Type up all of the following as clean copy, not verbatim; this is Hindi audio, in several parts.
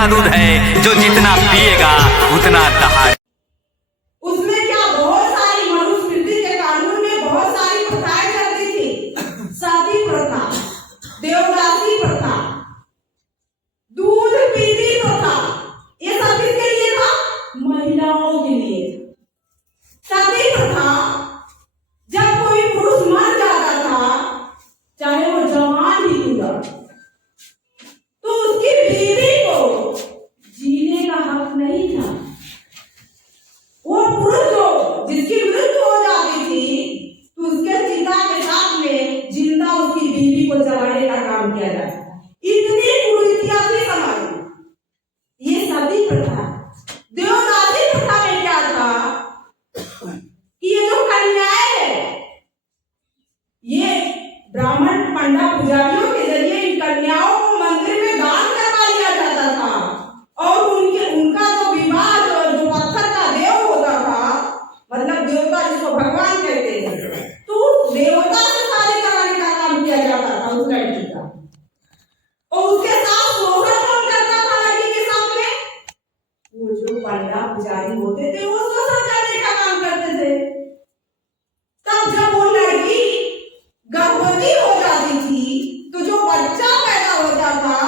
का दूध है जो जितना पिएगा उतना दहाड़। उसमें क्या बहुत सारी मनुस्मृति के कानून में बहुत सारी प्रथाएं चलती थी। सती प्रथा, देवदासी प्रथा, दूध पीती प्रथा, ये सब किसके लिए था? महिलाओं के लिए। सती प्रथा, जब कोई पुरुष मर जाता था, चाहे वो जवान ही क्यों ना, तो उसकी बीवी को जीने का हक नहीं था। वो पुरुष जो जिसकी मृत्यु हो जाती थी, तो उसके चिता के साथ में जिंदा उसकी बीवी को जलाने का काम किया जाता था। इतनी कुरीतियां थी समाज में। ये सती प्रथा। देवदासी प्रथा में क्या था कि ये जो कन्याएं है, ये ब्राह्मण पंडा पुजारियों के जरिए इन कन्याओं को मंदिर में दान करवा लिया जाता था और उनका जो विवाह जो पत्थर का देव होता था, मतलब देवता जिसको भगवान कहते हैं, तो देवता से शादी कराने का काम किया जाता था उस लड़की का। और उसके साथ शोषण कौन करता था लड़की के साथ में? वो जो पंडा पुजारी होते थे, वो शोषण करने का काम करते थे। तब जब वो लड़की गर्भवती हो जाती थी, तो जो बच्चा पैदा होता था,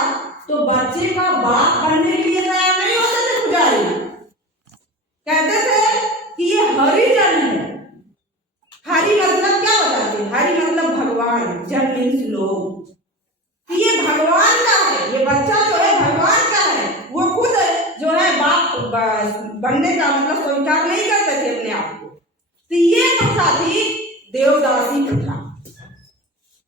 तो बच्चे का बाप बनने के लिए तैयार नहीं होते थे पुजारी। कहते थे कि ये हरिजन है। हरि मतलब क्या बताते? हरि मतलब भगवान, जन मीन्स लोग। कि ये भगवान का है, ये बच्चा जो है भगवान का है। वो खुद जो है बाप बनने का मतलब स्वीकार नहीं करते थे अपने आप को। तो ये प्रथा थी देवदासी प्रथा।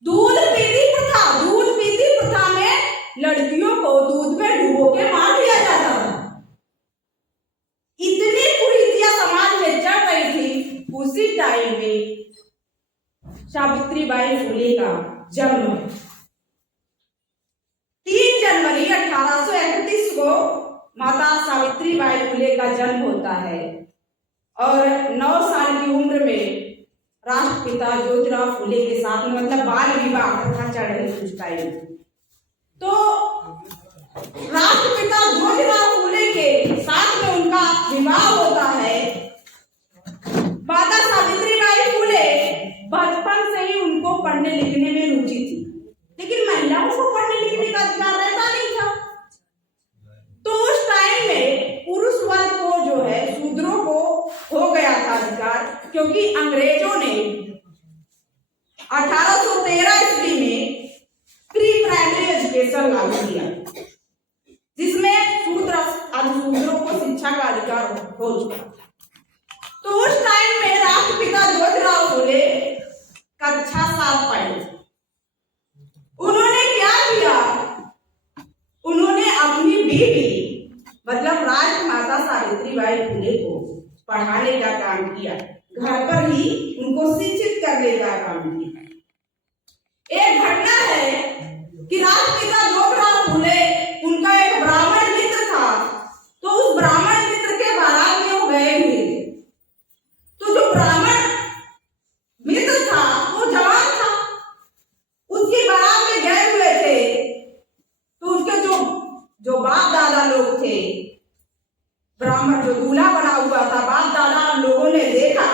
दूध पीती प्रथा, दूध पीती प्रथा में लड़कियों को दूध में डुबो के मार दिया जाता था। इतनी कुरीतियां समाज में चल रही थी। उसी टाइम में सावित्रीबाई फुले का जन्म है। 3 जनवरी 1831 को माता सावित्रीबाई फुले का जन्म होता है और 9 साल की उम्र में राष्ट्रपिता ज्योतिराव फुले के साथ में मतलब बाल विवाह प्रथा चढ़ रही थी उस टाइम। तो राष्ट्रपिता ज्योतिराव फुले के साथ में उनका विवाह होता है। माता सावित्रीबाई फुले बचपन से ही उनको पढ़ने लिखने में रुचि थी, लेकिन महिलाओं को पढ़ने लिखने का अधिकार रहता नहीं था। तो उस टाइम में पुरुष वर्ग को जो है शूद्रों को हो गया था अधिकार, क्योंकि अंग्रेजों ने 1813 ईस्वी में प्री प्राइमरी एजुकेशन लागू किया, जिसमें शूद्र शूद्रों को शिक्षा का अधिकार हो चुका। तो उस टाइम में राष्ट्रपिता ज्योतिराव फुले कक्षा 7 पढ़े। उन्होंने क्या किया? उन्होंने अपनी बीवी मतलब राजमाता सावित्रीबाई फुले को पढ़ाने का काम किया, घर पर ही उनको शिक्षित करने का काम किया। एक घटना है कि राष्ट्रपिता ज्योतिराव फुले उनका एक ब्राह्मण मित्र था, तो उस ब्राह्मण मित्र के बारात में वो गए हुए थे। तो जो ब्राह्मण मित्र था वो जवान था, उसकी बारात में गए हुए थे। तो उसके जो बाप दादा लोग थे, ब्राह्मण जो दूल्हा बना हुआ था, बाप दादा लोगों ने देखा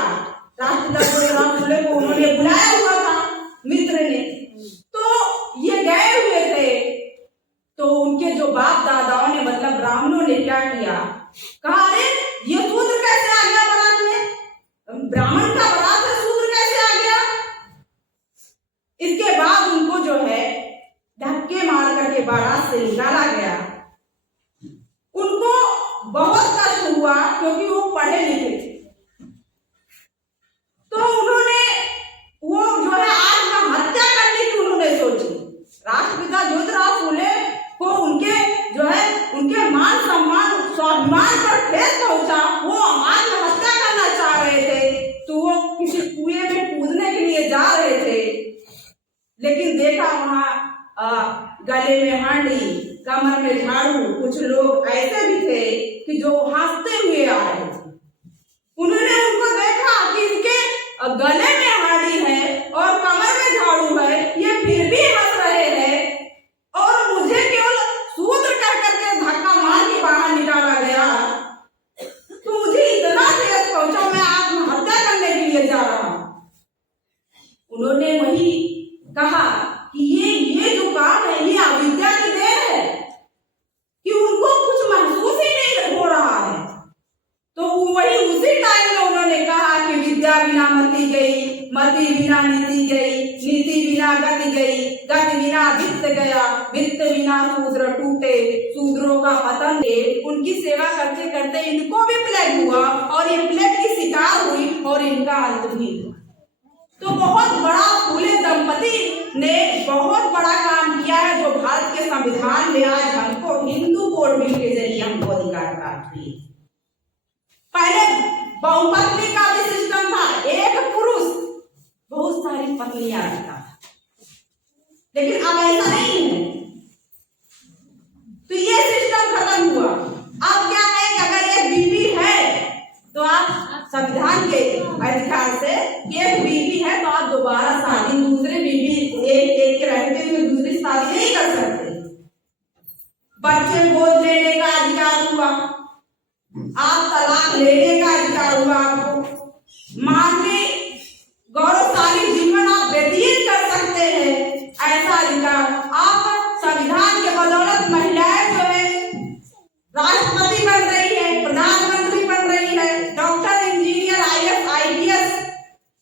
राष्ट्रपिता ज्योतिराव फुले को, उन्होंने बुलाया हुआ था मित्र ने। तो ये गए हुए थे। तो उनके जो बाप दादाओं ने मतलब ब्राह्मणों ने क्या किया? कहा अरे ये शूद्र कैसे आ गया बारात में? ब्राह्मण का बारात है, शूद्र कैसे आ गया? इसके बाद उनको जो है धक्के मार करके बारात से निकाला गया। उनको बहुत कष्ट हुआ क्योंकि वो पढ़े लिखे थे। तो उन्होंने वो जो है आत्महत्या करने की उन्होंने सोची। राष्ट्रपिता ज्योतिराव फुले को उनके जो है उनके मान सम्मान स्वाभिमान पर ठेस पहुंचा। वो आत्महत्या करना चाह रहे थे, तो वो किसी कुएं में कूदने के लिए जा रहे थे, लेकिन देखा वहां गले में हांडी, कमर में झाड़ू, कुछ लोग ऐसे भी थे कि जो हंसते हुए आ रहे थे। उन्होंने उनको देखा कि इनके गले में हांडी है और कमर में झाड़ू है, ये फिर भी हंस रहे हैं और मुझे केवल शूद्र कर करके धक्का मार बिना नीति गई, नीति बिना गति गई, गति बिना वित्त गया, वित्त बिना शूद्र टूटे, शूद्रों का पतन है। उनकी सेवा करते करते इनको भी प्लेग हुआ और ये प्लेग की शिकार हुई और इनका अंत भी हुआ। तो बहुत बड़ा फूले दंपति ने बहुत बड़ा काम किया है, जो भारत के संविधान में आज हमको हिंदू कोड बिल के जरिए हमको अधिकार प्राप्त हुई। पहले बहुपत्नी का भी सिस्टम था, एक पुरुष बहुत सारी पत्नियां रखता था, लेकिन अब ऐसा नहीं है। तो ये सिस्टम खत्म हुआ। अब क्या है कि अगर एक बीवी है तो आप संविधान के अधिकार से एक बीवी है तो आप दोबारा शादी दूसरे बीवी एक के रहते हुए दूसरी शादी नहीं कर सकते। बच्चे गोद लेने का अधिकार हुआ, आप तलाक लेने का अधिकार हुआ, आपको मानवीय गौरवशाली जीवन आप व्यतीत कर सकते हैं, ऐसा अधिकार आप संविधान के बदौलत महिलाएं जो है राष्ट्रपति बन रही है, प्रधानमंत्री बन रही है, doctor, engineer, IAS, IPS,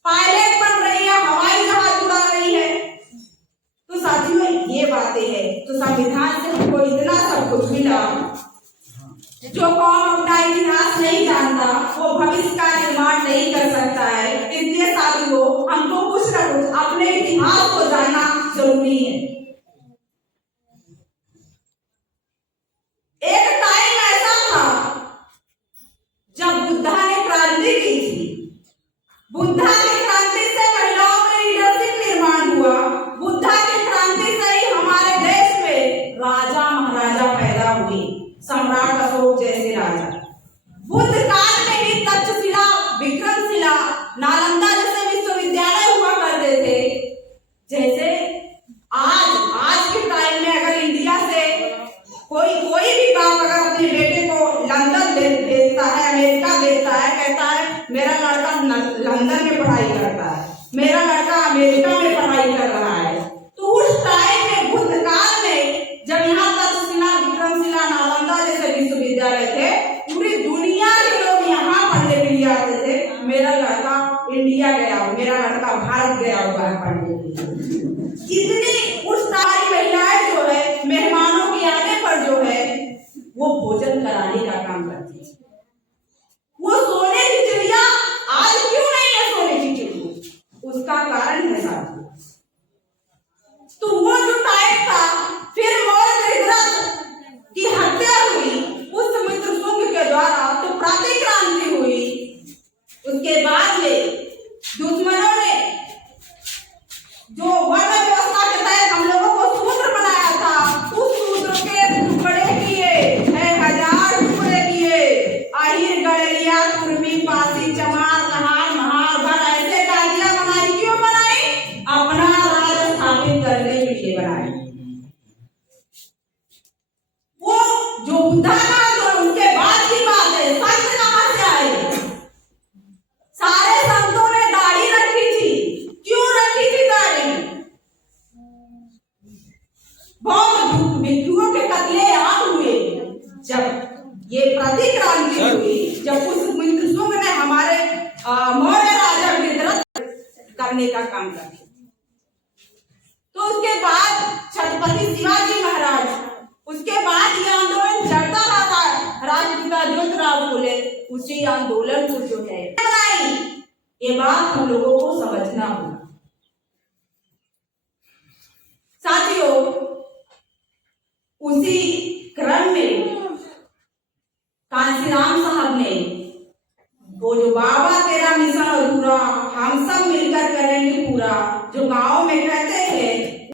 pilot बन रही है, हवाई जहाज उड़ा रही है। तो साथियों ये बातें हैं। तो संविधान से हमको इतना सब कुछ मिला। जो कौन अपना इतिहास नहीं जानता वो भविष्य का निर्माण नहीं कर सकता है। इसलिए साथियों हमको कुछ न कुछ अपने इतिहास को जानना जरूरी है। एक टाइम ऐसा था जब बुद्धा ने क्रांति की थी। बुद्धा की क्रांति से महिलाओं में लीडरशिप निर्माण हुआ। बुद्धा की क्रांति से ही हमारे देश में राजा महाराजा पैदा हुए, सम्राट अशोक जैसे राजा। बुद्ध काल में ही तक्षशिला, विक्रमशिला, नालंदा जैसे विश्वविद्यालय हुआ करते थे। जैसे आज के टाइम में अगर इंडिया से कोई भी बाप अगर अपने बेटे को लंदन भेजता है, अमेरिका भेजता है, कहता है मेरा लड़का लंदन में पढ़ाई करता है, मेरा लड़का अमेरिका में पढ़ाई कर रहा है। तो उस टाइम में बुद्ध काल में जब यहाँ तक्षशिला, विक्रमशिला, नालंदा जैसे विश्वविद्यालय थे, पूरी दुनिया के लोग यहाँ पढ़ने के लिए आते थे। मेरा लड़का इंडिया गया, मेरा लड़का भारत गया हुआ है पढ़ने के लिए। इतनी उस सारी महिलाएं जो है मेहमानों के आने पर जो है वो भोजन कराने का काम करती है। वो सोने की चिड़िया आज क्यों नहीं है सोने की चिड़िया, उसका कारण है साथियों। तो वो जो टाइम था, फिर मौर्य की हत्या हुई पुष्यमित्र शुंग के द्वारा, तो प्रतिक्रांति हुई। उसके बाद में दुश्मनों ने जो वर्ण व्यवस्था के तहत हम लोगों को शूद्र बनाया था, उस शूद्र के टुकड़े किए, 1000 टुकड़े किए। आहिर, गड़रिया, कुर्मी, पासी, चमार, कहार, महार, भर ऐसे जातियां बनाई। क्यों बनाई? अपना राज स्थापित करने के लिए बनाई। वो जो बुद्धा का उनके बाद की बात है, संत कहां से आए? सारे संतों ने दाढ़ी रखी थी। क्यों रखी थी दाढ़ी? बहुत भिक्षुओं के कत्लेआम हुए। जब ये प्रतिक्रांति हुई, जब पुष्यमित्र शुंग ने हमारे मौर्य राजा विद्रथ करने का काम कर दिया, तो उसके बाद छत्रपति शिवाजी महाराज, उसके बाद ये आंदोलन चलता रहा। राष्ट्रपिता ज्योतिराव फुले उसी आंदोलन को जो है बनाई, ये बात हम लोगों को समझना होगा। साथियों उसी क्रम में